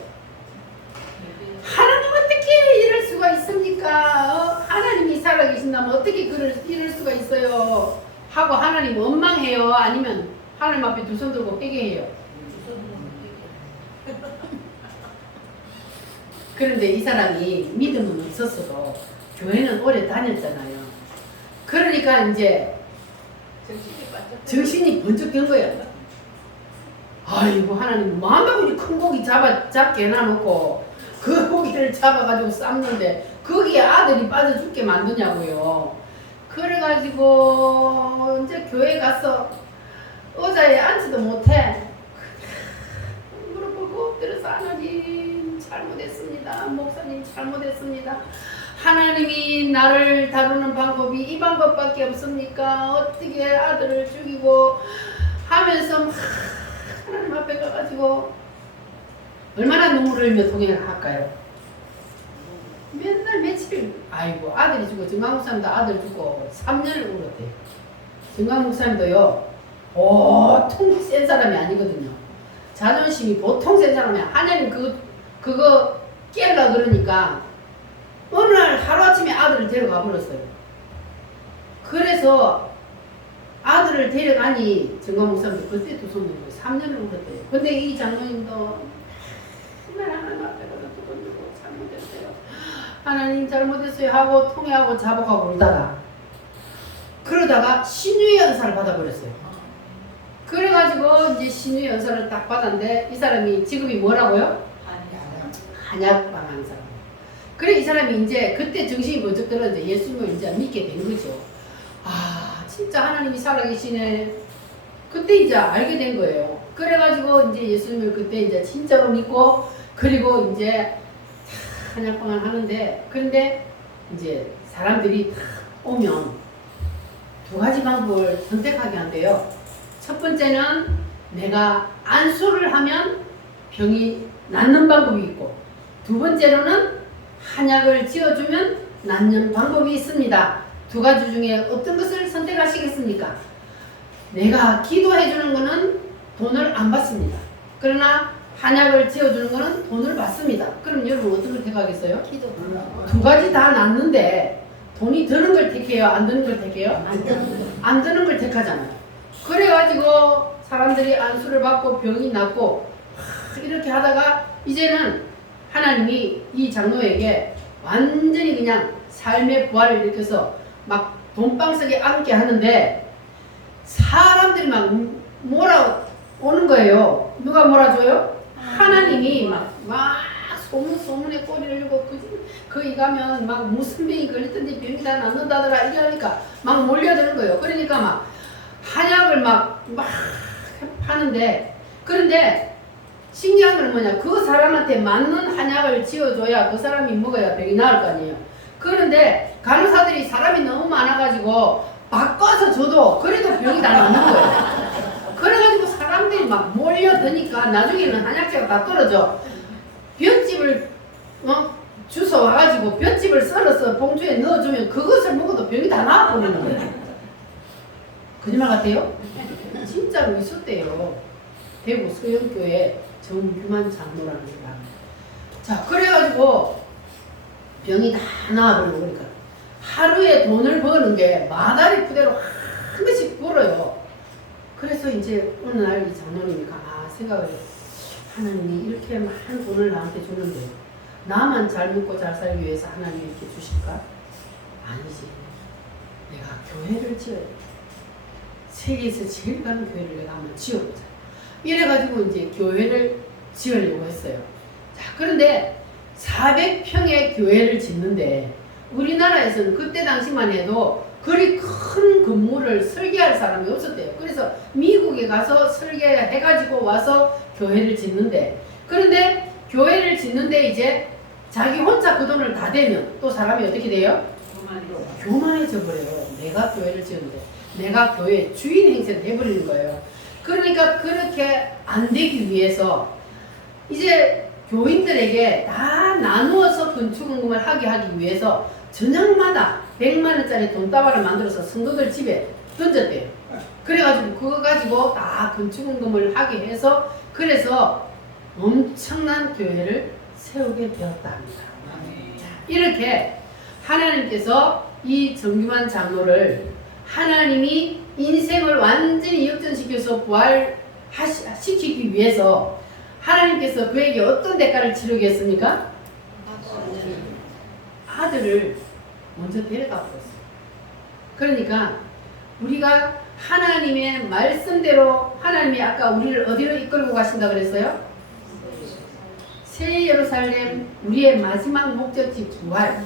하나님 어떻게 이럴 수가 있습니까? 하나님이 살아계신다면 어떻게 이럴 수가 있어요? 하고 하나님 원망해요? 아니면 하나님 앞에 두 손 들고 회개해요? 그런데 이 사람이 믿음은 없었어도 교회는 오래 다녔잖아요. 그러니까 이제 정신이 번쩍 든 거예요. 아이고, 하나님 마음바구니 큰 고기 잡게 해놔놓고 그 고기를 잡아가지고 삶는데 거기에 아들이 빠져 죽게 만드냐고요. 그래가지고 이제 교회 가서 의자에 앉지도 못해. 무릎 꿇고 엎드려서 하나님 잘못했습니다. 목사님 잘못했습니다. 하나님이 나를 다루는 방법이 이 방법밖에 없습니까? 어떻게 아들을 죽이고 하면서 막 하나님 앞에 가가지고 얼마나 눈물을 흘며 통행을 할까요? 맨날 며칠, 아이고, 아들이 죽고 정강목사님도 아들 죽고 3년을 울었대요. 정강목사님도요 보통 센 사람이 아니거든요. 자존심이 보통 센 사람이 아니야. 하나님 그거 깨려고 그러니까 어느 날 하루아침에 아들을 데려가 버렸어요. 그래서 아들을 데려가니 정강목사님도 그때 두 손 들고 3년을 울었대요. 근데 이 장로님도 정말 하나님 앞에 가서 두 손 들고 잘못했어요. 하나님 잘못했어요 하고 통회하고 자복하고 울다가 그러다가 신유의 은사를 받아버렸어요. 그래가지고 이제 신유 연설을 딱 받았는데 이 사람이 직업이 뭐라고요? 한약 방한 사람. 그래 이 사람이 이제 그때 정신이 번쩍 들어 이제 예수님을 이제 믿게 된 거죠. 아 진짜 하나님이 살아계시네. 그때 이제 알게 된 거예요. 그래가지고 이제 예수님을 그때 이제 진짜로 믿고 그리고 이제 한약방을 하는데 그런데 이제 사람들이 다 오면 두 가지 방법을 선택하게 한대요. 첫 번째는 내가 안수를 하면 병이 낫는 방법이 있고 두 번째로는 한약을 지어주면 낫는 방법이 있습니다. 두 가지 중에 어떤 것을 선택하시겠습니까? 내가 기도해주는 것은 돈을 안 받습니다. 그러나 한약을 지어주는 것은 돈을 받습니다. 그럼 여러분 어떤 걸 택하겠어요? 기도 두 가지 다 낫는데 돈이 드는 걸 택해요? 안 드는 걸 택해요? 안 드는 걸 택하잖아요. 그래가지고 사람들이 안수를 받고 병이 낫고 이렇게 하다가 이제는 하나님이 이 장로에게 완전히 그냥 삶의 부활을 일으켜서 막 돈방석에 앉게 하는데 사람들이 막 몰아오는 거예요. 누가 몰아줘요? 하나님이 막 소문에 꼬리를 들고 거기 가면 막 무슨 병이 걸렸던지 병이 다 낫는다더라 이러니까 막 몰려드는 거예요. 그러니까 막 한약을 막 파는데 그런데 신기한 건 뭐냐 그 사람한테 맞는 한약을 지어줘야 그 사람이 먹어야 병이 나을 거 아니에요. 그런데 간호사들이 사람이 너무 많아가지고 바꿔서 줘도 그래도 병이 다 낫는 거예요. 그래가지고 사람들이 막 몰려드니까 나중에는 한약재가 다 떨어져. 볏짚을 주워 와가지고 볏짚을 썰어서 봉투에 넣어주면 그것을 먹어도 병이 다 나아버리는 거예요. 거짓말 같아요? 진짜로 있었대요. 대구 서영교회 정규만 장로라는 사람. 자 그래가지고 병이 다 나아버리고 그러니까 하루에 돈을 버는 게 마다리 부대로 한 번씩 벌어요. 그래서 이제 어느 날 이 장로님이 생각을 해요. 하나님이 이렇게 많은 돈을 나한테 주는데 나만 잘 먹고 잘 살기 위해서 하나님이 이렇게 주실까? 아니지. 내가 교회를 지어야 돼. 세계에서 제일 가는 교회를 내가 한번 지어보자. 이래가지고 이제 교회를 지으려고 했어요. 자, 그런데 400평의 교회를 짓는데 우리나라에서는 그때 당시만 해도 그리 큰 건물을 설계할 사람이 없었대요. 그래서 미국에 가서 설계해가지고 와서 교회를 짓는데 그런데 교회를 짓는데 이제 자기 혼자 그 돈을 다 대면 또 사람이 어떻게 돼요? 교만해져 버려요. 내가 교회를 지었는데 내가 교회 주인 행세를 해버리는 거예요. 그러니까 그렇게 안 되기 위해서 이제 교인들에게 다 나누어서 건축원금을 하기 위해서 저녁마다 100만원짜리 돈다발을 만들어서 성도들 집에 던졌대요. 그래가지고 그거 가지고 다 건축원금을 하게 해서 그래서 엄청난 교회를 세우게 되었다 합니다. 이렇게 하나님께서 이 정규만 장로를 하나님이 인생을 완전히 역전시켜서 부활시키기 위해서 하나님께서 그에게 어떤 대가를 치르겠습니까? 아들을 먼저 데려다 버렸어요. 그러니까 우리가 하나님의 말씀대로 하나님이 아까 우리를 어디로 이끌고 가신다 그랬어요? 새 예루살렘 우리의 마지막 목적지 부활.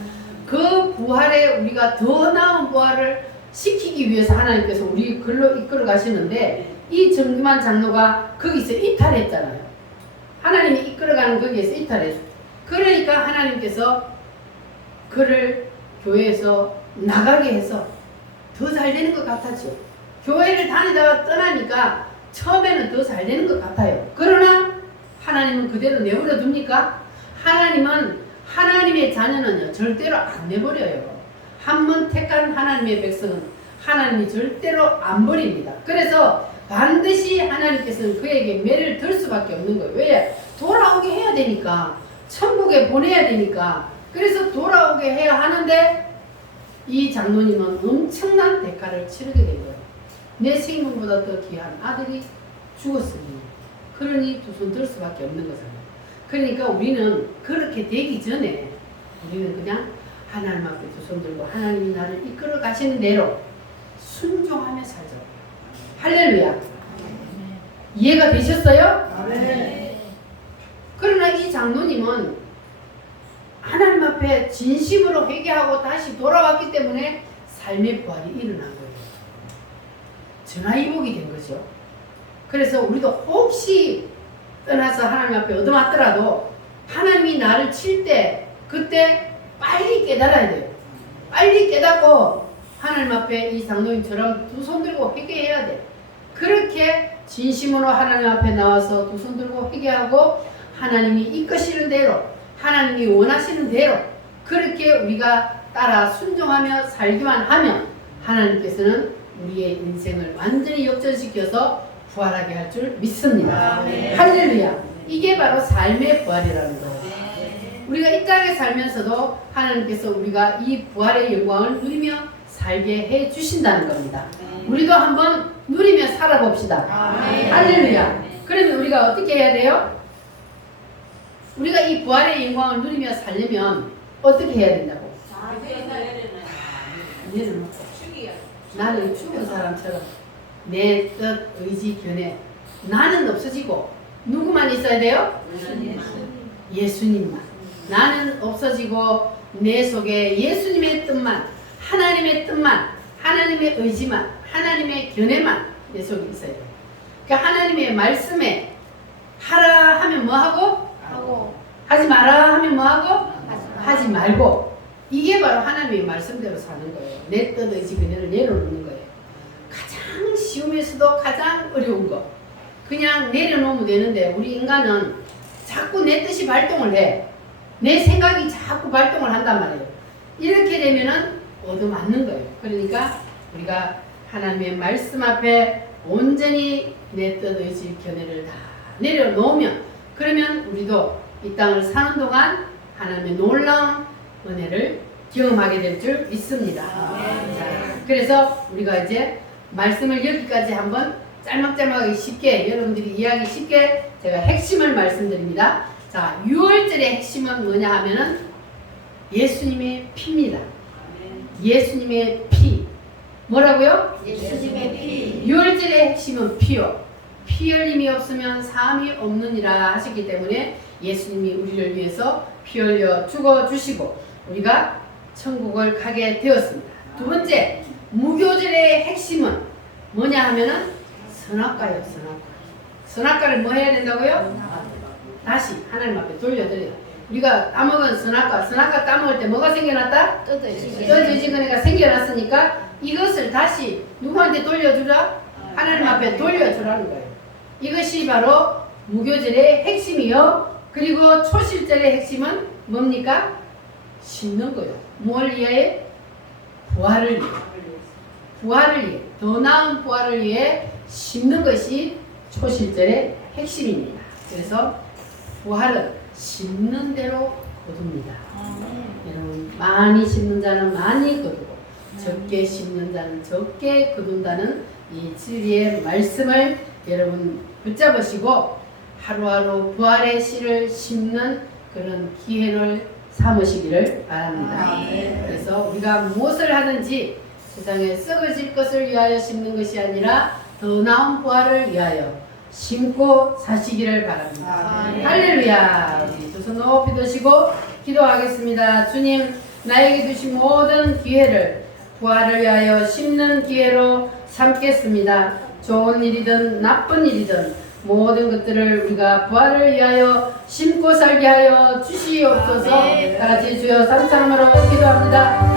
그 부활에 우리가 더 나은 부활을 시키기 위해서 하나님께서 우리 글로 이끌어 가시는데 이 정규만 장로가 거기서 이탈했잖아요. 하나님이 이끌어가는 거기에서 이탈했어요. 그러니까 하나님께서 그를 교회에서 나가게 해서 더 잘 되는 것 같았죠. 교회를 다니다가 떠나니까 처음에는 더 잘 되는 것 같아요. 그러나 하나님은 그대로 내버려 둡니까? 하나님은 하나님의 자녀는요 절대로 안 내버려요. 한 번 택한 하나님의 백성은 하나님이 절대로 안 버립니다. 그래서 반드시 하나님께서는 그에게 매를 들 수밖에 없는 거예요. 왜? 돌아오게 해야 되니까. 천국에 보내야 되니까. 그래서 돌아오게 해야 하는데 이 장로님은 엄청난 대가를 치르게 된 거예요. 내 생명보다 더 귀한 아들이 죽었으니 그러니 두 손 들 수밖에 없는 거잖아요. 그러니까 우리는 그렇게 되기 전에 우리는 그냥 하나님 앞에 두 손 들고 하나님이 나를 이끌어 가시는 대로 순종하며 살자. 할렐루야. 이해가 되셨어요? 아멘. 그러나 이 장로님은 하나님 앞에 진심으로 회개하고 다시 돌아왔기 때문에 삶의 부활이 일어난 거예요. 전화위복이 된 거죠. 그래서 우리도 혹시 떠나서 하나님 앞에 얻어맞더라도 하나님이 나를 칠 때 그때 빨리 깨달아야 돼요. 빨리 깨닫고 하나님 앞에 이 장로님처럼 두 손 들고 회개해야 돼. 그렇게 진심으로 하나님 앞에 나와서 두 손 들고 회개하고 하나님이 이끄시는 대로 하나님이 원하시는 대로 그렇게 우리가 따라 순종하며 살기만 하면 하나님께서는 우리의 인생을 완전히 역전시켜서 부활하게 할 줄 믿습니다. 아멘. 할렐루야. 이게 바로 삶의 부활이라는 거예요. 우리가 이 땅에 살면서도 하나님께서 우리가 이 부활의 영광을 누리며 살게 해 주신다는 겁니다. 우리도 한번 누리며 살아봅시다. 아멘. 할렐루야. 그러면 우리가 어떻게 해야 돼요? 우리가 이 부활의 영광을 누리며 살려면 어떻게 해야 된다고? 내려놓고 나는 죽은 사람처럼 내 뜻, 의지, 견해 나는 없어지고 누구만 있어야 돼요? 예수님만. 나는 없어지고 내 속에 예수님의 뜻만, 하나님의 뜻만, 하나님의 의지만, 하나님의 견해만 내 속에 있어야 돼요. 그러니까 하나님의 말씀에 하라 하면 뭐 하고? 하고 하지 마라 하면 뭐 하고? 하지 마. 하지 말고. 이게 바로 하나님의 말씀대로 사는 거예요. 내 뜻, 의지, 견해를 내려놓는 거예요. 가장 쉬우면서도 가장 어려운 거. 그냥 내려놓으면 되는데 우리 인간은 자꾸 내 뜻이 발동을 해. 내 생각이 자꾸 발동을 한단 말이에요. 이렇게 되면은 얻어맞는 거예요. 그러니까 우리가 하나님의 말씀 앞에 온전히 내 뜻, 의지, 견해를 다 내려놓으면 그러면 우리도 이 땅을 사는 동안 하나님의 놀라운 은혜를 경험하게 될 줄 믿습니다. 자, 그래서 우리가 이제 말씀을 여기까지 한번 짤막짤막하게 쉽게 여러분들이 이해하기 쉽게 제가 핵심을 말씀드립니다. 자, 6월절의 핵심은 뭐냐 하면은 예수님의 피입니다. 예수님의 피. 뭐라고요? 예수님의 피. 6월절의 핵심은 피요. 피 흘림이 없으면 삶이 없느니라 하셨기 때문에 예수님이 우리를 위해서 피 흘려 죽어주시고 우리가 천국을 가게 되었습니다. 두 번째, 무교절의 핵심은 뭐냐 하면은 선악과요. 선악과. 선악과를 뭐 해야 된다고요? 다시 하나님 앞에 돌려드려요. 우리가 따먹은 선악과 따먹을 때 뭐가 생겨났다? 떠지지근해가 생겨났으니까 이것을 다시 누구한테 돌려주라? 하나님 앞에 돌려주라는 거예요. 이것이 바로 무교절의 핵심이요. 그리고 초실절의 핵심은 뭡니까? 심는 거예요. 뭘 위해? 부활을 위해. 부활을 위해. 더 나은 부활을 위해 심는 것이 초실절의 핵심입니다. 그래서 부활은 심는 대로 거둡니다. 여러분, 많이 심는 자는 많이 거두고 적게 심는 자는 적게 거둔다는 이 진리의 말씀을 여러분 붙잡으시고 하루하루 부활의 씨를 심는 그런 기회를 삼으시기를 바랍니다. 그래서 우리가 무엇을 하든지 세상에 썩어질 것을 위하여 심는 것이 아니라 더 나은 부활을 위하여 심고 사시기를 바랍니다. 할렐루야. 우리 두 손 높이 드시고 기도하겠습니다. 주님, 나에게 주신 모든 기회를 부활을 위하여 심는 기회로 삼겠습니다. 좋은 일이든 나쁜 일이든 모든 것들을 우리가 부활을 위하여 심고 살게 하여 주시옵소서. 다 같이 주여 삼창으로 기도합니다.